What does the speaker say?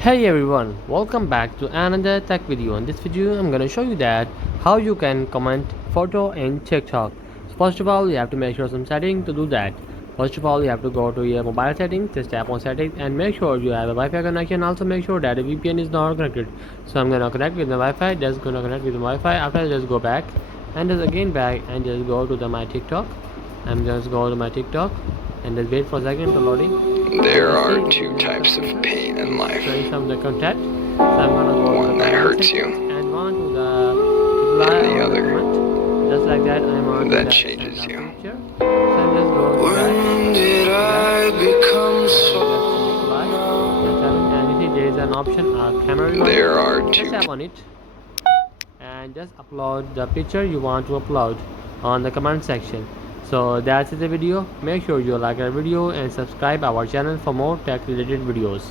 Hey everyone, welcome back to another tech video. In this video, I'm gonna show you that how you can comment photo in TikTok. So first of all, you have to make sure some setting to do that. First of all, you have to go to your mobile settings, just tap on settings and make sure you have a Wi-Fi connection. Also make sure that the VPN is not connected. So I'm gonna connect with the Wi-Fi, just gonna connect with the Wi-Fi. After that, just go back and just again back and just go to my TikTok. I'm just go to my TikTok and just wait for a second to loading. There are two types of pain in life. Showing some the contact. So I'm gonna go one to the that hurts you, and one to the reply and the or other comment. Just like that, I'm on that that changes you. picture. So I'm just going to that. When did I become so And you see there is an option, camera rewind. There are Just two. tap on it and just upload the picture you want to upload on the comment section. So that's the video. Make sure you like our video and subscribe our channel for more tech related videos.